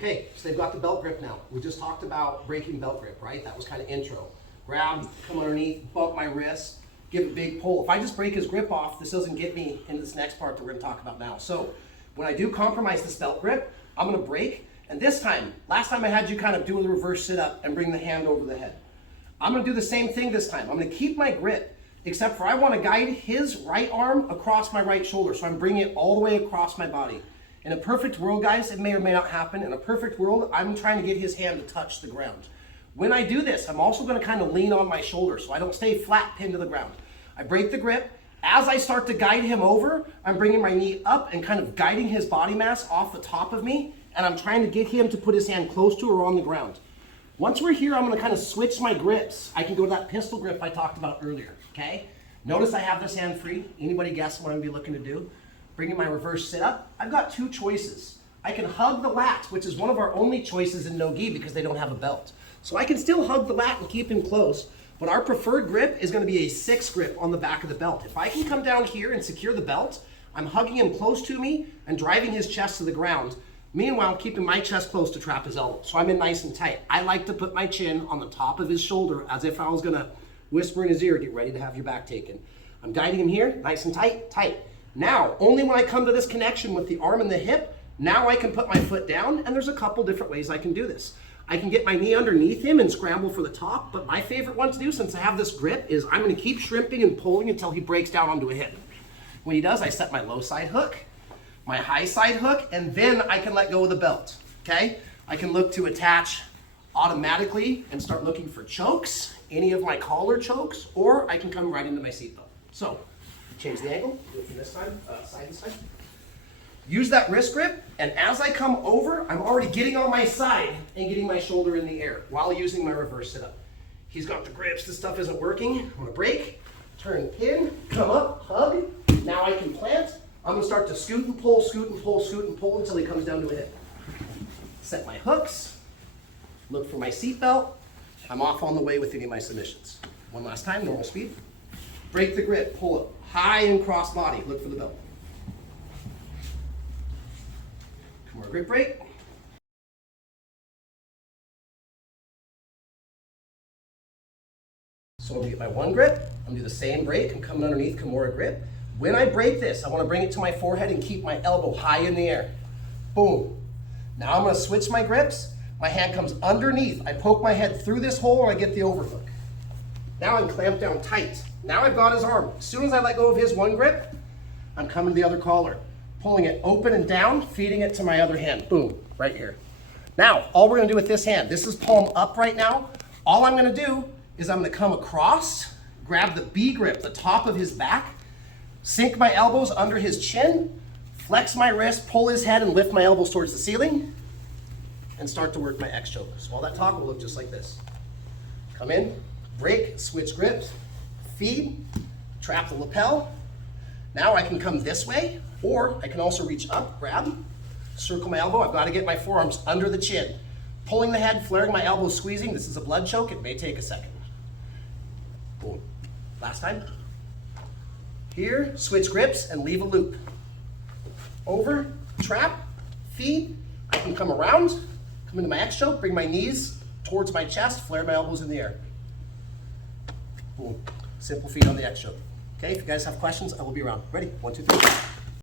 Okay, so they've got the belt grip now. We just talked about breaking belt grip, right? That was kind of intro. Grab, come underneath, bump my wrist, give a big pull. If I just break his grip off, this doesn't get me into this next part that we're gonna talk about now. So when I do compromise this belt grip, I'm gonna break, and this time, last time I had you kind of do the reverse sit-up and bring the hand over the head. I'm gonna do the same thing this time. I'm gonna keep my grip, except for I wanna guide his right arm across my right shoulder, so I'm bringing it all the way across my body. In a perfect world, guys, it may or may not happen. In a perfect world, I'm trying to get his hand to touch the ground. When I do this, I'm also gonna kind of lean on my shoulder so I don't stay flat pinned to the ground. I break the grip. As I start to guide him over, I'm bringing my knee up and kind of guiding his body mass off the top of me, and I'm trying to get him to put his hand close to or on the ground. Once we're here, I'm gonna kind of switch my grips. I can go to that pistol grip I talked about earlier, okay? Notice I have this hand free. Anybody guess what I'm gonna be looking to do? Bringing my reverse sit up. I've got two choices. I can hug the lat, which is one of our only choices in no-gi because they don't have a belt. So I can still hug the lat and keep him close, but our preferred grip is gonna be a 6 grip on the back of the belt. If I can come down here and secure the belt, I'm hugging him close to me and driving his chest to the ground. Meanwhile, keeping my chest close to trap his elbow. So I'm in nice and tight. I like to put my chin on the top of his shoulder as if I was gonna whisper in his ear, get ready to have your back taken. I'm guiding him here, nice and tight, tight. Now, only when I come to this connection with the arm and the hip, now I can put my foot down, and there's a couple different ways I can do this. I can get my knee underneath him and scramble for the top, but my favorite one to do, since I have this grip, is I'm gonna keep shrimping and pulling until he breaks down onto a hip. When he does, I set my low side hook, my high side hook, and then I can let go of the belt, okay? I can look to attach automatically and start looking for chokes, any of my collar chokes, or I can come right into my seatbelt. So, change the angle, do it from this side, side to side. Use that wrist grip, and as I come over, I'm already getting on my side and getting my shoulder in the air while using my reverse sit-up. He's got the grips, this stuff isn't working. I'm gonna break, turn pin, come up, hug. Now I can plant. I'm gonna start to scoot and pull, scoot and pull, scoot and pull until he comes down to a hip. Set my hooks, look for my seatbelt. I'm off on the way with any of my submissions. One last time, normal speed. Break the grip, pull it high and cross body, look for the belt. More grip break. So I'm gonna get my one grip, I'm gonna do the same break, I'm coming underneath Kimura grip. When I break this, I wanna bring it to my forehead and keep my elbow high in the air. Boom. Now I'm gonna switch my grips, my hand comes underneath, I poke my head through this hole and I get the overhook. Now I'm clamped down tight. Now I've got his arm. As soon as I let go of his one grip, I'm coming to the other collar. Pulling it open and down, feeding it to my other hand. Boom, right here. Now, all we're gonna do with this hand, this is palm up right now. All I'm gonna do is I'm gonna come across, grab the B grip, the top of his back, sink my elbows under his chin, flex my wrist, pull his head and lift my elbows towards the ceiling, and start to work my X choke. So all that talk will look just like this. Come in, break, switch grips, feed, trap the lapel. Now I can come this way, or I can also reach up, grab, circle my elbow. I've got to get my forearms under the chin. Pulling the head, flaring my elbows, squeezing. This is a blood choke. It may take a second. Boom. Last time. Here, switch grips and leave a loop. Over, trap, feed. I can come around, come into my X choke, bring my knees towards my chest, flare my elbows in the air. Boom. Simple feed on the X choke. Okay, if you guys have questions, I will be around. Ready? 1, 2, 3.